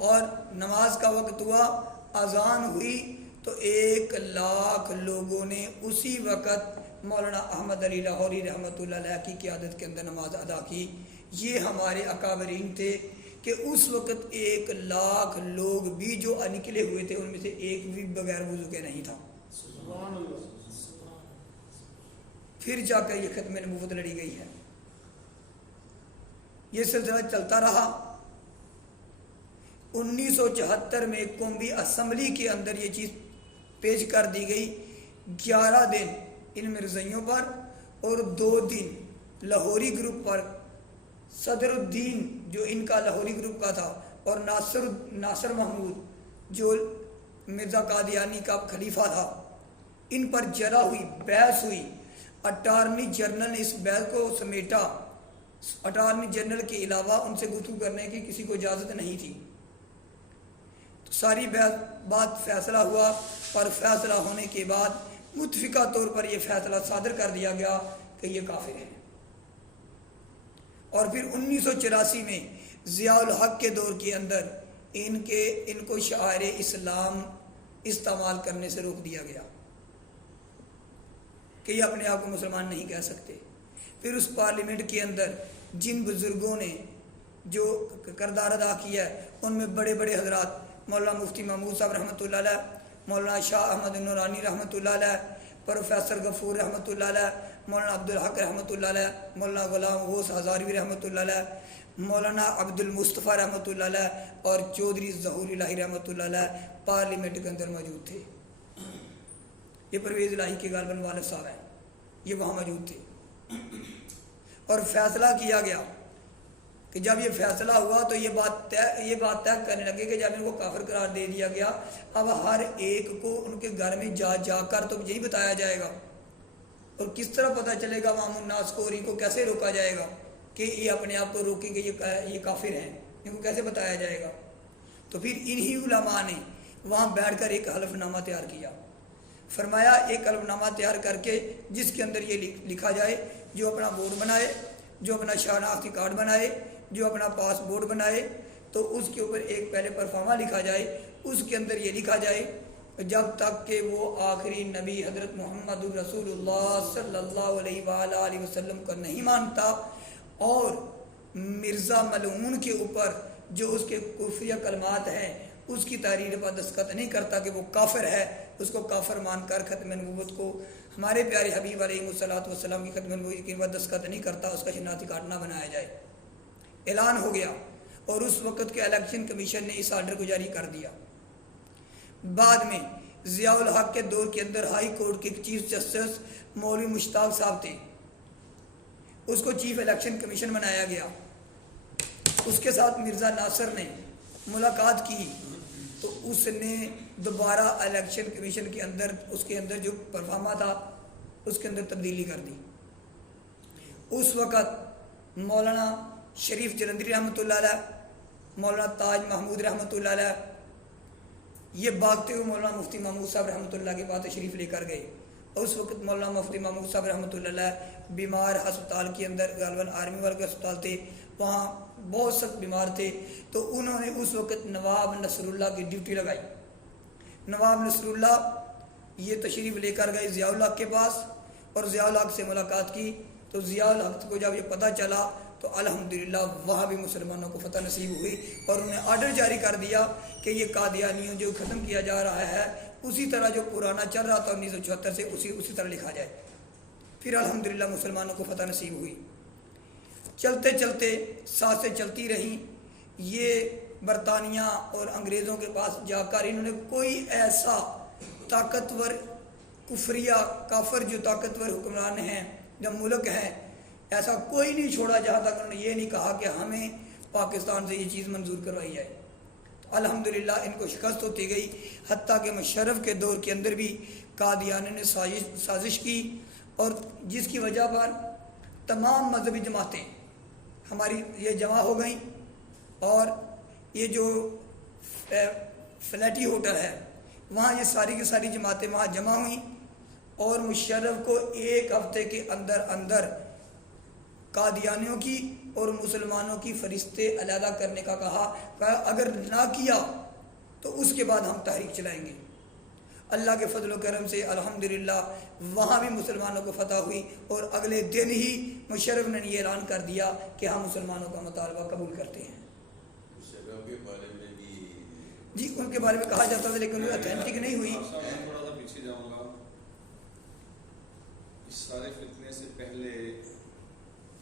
اور نماز کا وقت ہوا، اذان ہوئی تو 1,00,000 لوگوں نے اسی وقت مولانا احمد علی لاہوری رحمۃ اللہ علیہ کی قیادت کے اندر نماز ادا کی۔ یہ ہمارے اکابرین تھے کہ اس وقت 1,00,000 لوگ بھی جو نکلے ہوئے تھے ان میں سے ایک بھی بغیر وضو کے نہیں تھا۔ پھر جا کر یہ ختم نبوت لڑی گئی ہے۔ یہ سلسلہ چلتا رہا۔ 1974 میں قومی اسمبلی کے اندر یہ چیز پیش کر دی گئی، 11 دن ان مرزائیوں پر اور 2 دن لاہوری گروپ پر۔ صدر الدین جو ان کا لاہوری گروپ کا تھا اور ناصر محمود جو مرزا قادیانی کا خلیفہ تھا، ان پر جرا ہوئی، بحث ہوئی۔ اٹارنی جنرل نے اس بحث کو سمیٹا۔ اٹارنی جنرل کے علاوہ ان سے گفتگو کرنے کی کسی کو اجازت نہیں تھی۔ تو ساری بات فیصلہ ہوا، اور فیصلہ ہونے کے بعد متفقہ طور پر یہ فیصلہ صادر کر دیا گیا کہ یہ کافر ہیں۔ اور پھر 1984 میں ضیاء الحق کے دور کے اندر ان کو شعائر اسلام استعمال کرنے سے روک دیا گیا کہ یہ اپنے آپ کو مسلمان نہیں کہہ سکتے۔ پھر اس پارلیمنٹ کے اندر جن بزرگوں نے جو کردار ادا کیا ہے ان میں بڑے بڑے حضرات مولانا مفتی محمود صاحب رحمۃ اللہ علیہ، مولانا شاہ احمد نورانی رحمۃ اللہ علیہ، پروفیسر غفور رحمۃ اللہ علیہ، مولانا عبدالحق رحمۃ اللہ علیہ، مولانا غلام غوث ہزاروی رحمۃ اللہ علیہ، مولانا عبد المصطفیٰ رحمۃ اللہ علیہ اور چودھری ظہور الہی رحمۃ اللہ علیہ پارلیمنٹ کے اندر موجود تھے۔ یہ پرویز الہی کے غالباً والد صاحب ہیں، یہ وہاں موجود تھے۔ اور فیصلہ کیا گیا کہ جب یہ فیصلہ ہوا تو یہ بات طے کرنے لگے کہ جب ان کو کافر قرار دے دیا گیا، اب ہر ایک کو ان کے گھر میں جا کر تو یہی بتایا جائے گا، اور کس طرح پتہ چلے گا عوام الناس کو، اور ان کو کیسے روکا جائے گا کہ یہ اپنے آپ کو روکیں گے یہ کافر ہیں، ان کو کیسے بتایا جائے گا؟ تو پھر انہی علماء نے وہاں بیٹھ کر ایک حلف نامہ تیار کیا۔ فرمایا ایک حلف نامہ تیار کر کے جس کے اندر یہ لکھا جائے، جو اپنا بورڈ بنائے، جو اپنا شناختی کارڈ بنائے، جو اپنا پاسپورٹ بنائے، تو اس کے اوپر ایک پہلے پرفارما لکھا جائے، اس کے اندر یہ لکھا جائے جب تک کہ وہ آخری نبی حضرت محمد رسول اللہ صلی اللہ علیہ وآلہ وسلم کو نہیں مانتا، اور مرزا ملعون کے اوپر جو اس کے کفریہ کلمات ہیں اس کی تحریر پر دستخط نہیں کرتا کہ وہ کافر ہے، اس کو کافر مان کر ختم نبوت کو ہمارے پیارے حبیب علیہ الصلوۃ والسلام کی ختم نبوت کی دستخط نہیں کرتا، اس کا شناختی کارڈ نہ بنایا جائے۔ اعلان ہو گیا، اور اس وقت کے الیکشن کمیشن نے اس آرڈر کو جاری کر دیا۔ بعد میں ضیاء الحق کے دور کے اندر ہائی کورٹ کے چیف جسٹس مولوی مشتاق صاحب تھے، اس کو چیف الیکشن کمیشن بنایا گیا۔ اس کے ساتھ مرزا ناصر نے ملاقات کی تو اس نے دوبارہ الیکشن کمیشن کے اندر اس کے اندر جو پرفارما تھا اس کے اندر تبدیلی کر دی۔ اس وقت مولانا شریف جلندری رحمۃ اللہ علیہ، مولانا تاج محمود رحمۃ اللہ علیہ، یہ بھاگتے ہوئے مولانا مفتی محمود صاحب رحمۃ اللہ کے پاس تشریف لے کر گئے، اور اس وقت مولانا مفتی محمود صاحب رحمۃ اللہ علیہ بیمار ہسپتال کے اندر، غالباً آرمی والے کے ہسپتال تھے، وہاں بہت سخت بیمار تھے، تو انہوں نے اس وقت نواب نصر اللہ کی ڈیوٹی لگائی۔ نواب نصر اللہ یہ تشریف لے کر گئے ضیاء الحق کے پاس، اور ضیاء الحق سے ملاقات کی، تو ضیاء الحق کو جب یہ پتہ چلا تو الحمدللہ وہاں بھی مسلمانوں کو فتح نصیب ہوئی، اور انہوں نے آرڈر جاری کر دیا کہ یہ قادیانیوں جو ختم کیا جا رہا ہے اسی طرح جو پرانا چل رہا تھا 1974 سے اسی طرح لکھا جائے۔ پھر الحمدللہ مسلمانوں کو فتح نصیب ہوئی۔ چلتے چلتے سانسیں چلتی رہیں، یہ برطانیہ اور انگریزوں کے پاس جا کر انہوں نے کوئی ایسا طاقتور کفریہ کافر جو طاقتور حکمران ہیں جو ملک ہیں، ایسا کوئی نہیں چھوڑا جہاں تک انہوں نے یہ نہیں کہا کہ ہمیں پاکستان سے یہ چیز منظور کروائی جائے۔ تو الحمدللہ ان کو شکست ہوتی گئی، حتیٰ کہ مشرف کے دور کے اندر بھی قادیانی نے سازش کی، اور جس کی وجہ پر تمام مذہبی جماعتیں ہماری یہ جمع ہو گئیں، اور یہ جو فلیٹی ہوٹل ہے وہاں یہ ساری کی ساری جماعتیں وہاں جمع ہوئیں، اور مشرف کو ایک ہفتے کے اندر اندر قادیانیوں کی اور مسلمانوں کی فرشتے علیحدہ کرنے کا کہا، اگر نہ کیا تو اس کے بعد ہم تحریک چلائیں گے۔ اللہ کے فضل و کرم سے الحمدللہ وہاں بھی مسلمانوں کو فتح ہوئی، اور اگلے دن ہی مشرف نے یہ اعلان کر دیا کہ ہم مسلمانوں کا مطالبہ قبول کرتے ہیں۔ جی ان کے بارے میں کہا جاتا تھا لیکن وہ اتھینٹک نہیں ہوئی۔ تھوڑا سا پیچھے جاؤں گا، اس سارے فتنے سے پہلے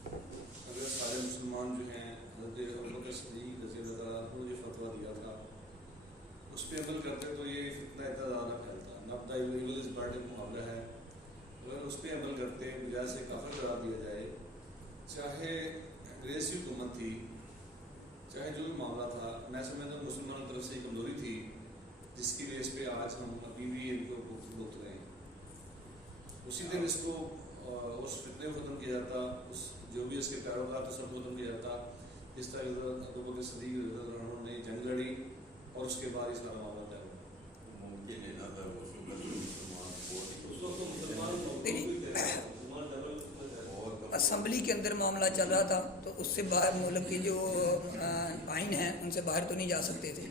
اگر سارے مسلمان جو ہیں حضرت ابوبکر صدیق رضی اللہ تعالیٰ عنہ نے جو فتویٰ دیا تھا اس پہ عمل کرتے تو یہ فتنہ اتنا زیادہ نہ پھیلتا۔ نبدا ایونگل اس پارٹی معاملہ ہے، اگر اس پہ عمل کرتے بجائے سے کافر قرار دیا جائے، چاہے انگریز کی حکومت تھی، چاہے جو بھی معاملہ تھا، میں سمجھتا ہوں مسلمانوں کی طرف سے ایک کمزوری تھی جس کی وجہ پہ آج ہم ابھی بھی ان کو بھگت رہے ہیں۔ اسی دن اس کو اس فتنے کو ختم کیا جاتا، اس جو بھی اس کے پیروکار تو سب ختم کیا جاتا، جس طرح حضرت ابوبکر صدیق رضی اللہ عنہ نے جنگ لڑی اور اس کے بعد اس کا معاملہ طے ہوا۔ ممکن ہے نہ تھا اسمبلی کے اندر معاملہ چل رہا تھا تو اس سے باہر ملک کے جو آئین ہیں ان سے باہر تو نہیں جا سکتے تھے،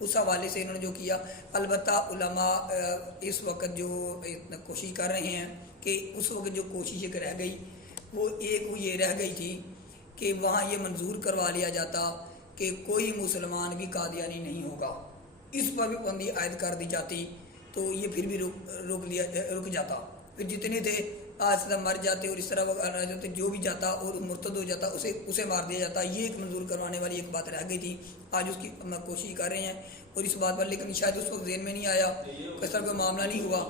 اس حوالے سے انہوں نے جو کیا۔ البتہ علماء اس وقت جو کوشش کر رہے ہیں کہ اس وقت جو کوشش ایک رہ گئی وہ یہ رہ گئی تھی کہ وہاں یہ منظور کروا لیا جاتا کہ کوئی مسلمان بھی قادیانی نہیں ہوگا، اس پر بھی پابندی عائد کر دی جاتی تو یہ پھر بھی رک جاتا، پھر جتنے تھے آج مر جاتے اور اس طرح جاتے، جو بھی جاتا اور مرتد ہو جاتا اسے مار دیا جاتا۔ یہ ایک منظور کروانے والی ایک بات رہ گئی تھی، آج اس کی کوشش کر رہے ہیں اور اس بات پر، لیکن شاید اس وقت ذہن میں نہیں آیا، اس طرح کوئی معاملہ نہیں ہوا۔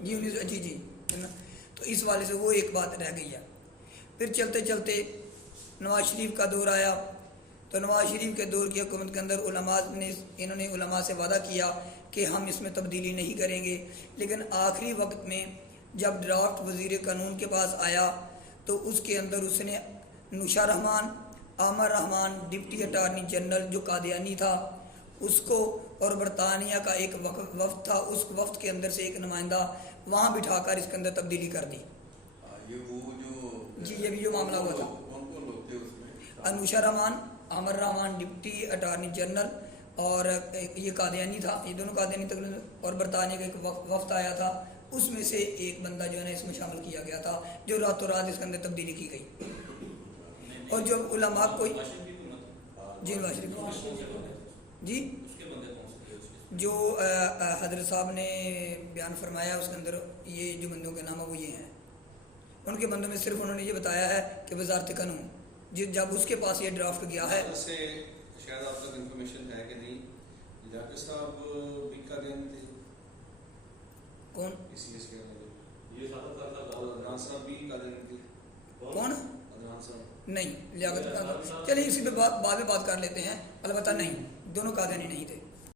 جی تو اس والے سے وہ ایک بات رہ گئی ہے۔ پھر چلتے چلتے نواز شریف کا دور آیا تو نواز شریف کے دور کی حکومت کے اندر انہوں نے علماء سے وعدہ کیا کہ ہم اس میں تبدیلی نہیں کریں گے، لیکن آخری وقت میں جب ڈرافٹ وزیر قانون کے پاس آیا تو اس کے اندر اس نے نوشا رحمان، عامر رحمان، ڈپٹی اٹارنی جنرل جو قادیانی تھا اس کو، اور برطانیہ کا ایک وفد تھا، اس وفد کے اندر سے ایک نمائندہ وہاں بٹھا کر اس کے اندر تبدیلی کر دی۔ جی یہ بھی جو معاملہ ہوا تھا، نوشا رحمان، عامر رحمان ڈپٹی اٹارنی جنرل، اور یہ قادیانی تھا، یہ دونوں قادیانی تقریباً، اور برطانیہ کا ایک وفد آیا تھا، اس میں سے ایک بندہ جو ہے نا اس میں شامل کیا گیا تھا، جو راتوں رات اس کے اندر تبدیلی کی گئی۔ اور جو علماء کو جی جی جو حضرت صاحب نے بیان فرمایا اس کے اندر یہ جو بندوں کے نام ہے وہ یہ ہیں، ان کے بندوں میں صرف انہوں نے یہ بتایا ہے کہ وزارت قانون جب اس کے پاس یہ ڈرافٹ گیا ہے، شاید آپ تک انفارمیشن ہے کہ نہیں، جاکر صاحب بھی قادیانی تھے؟ کون؟ کون؟ نہیں لیاقت، چلیے اسی پہ بعد میں بات کر لیتے ہیں، البتہ نہیں، دونوں قادیانی نہیں تھے۔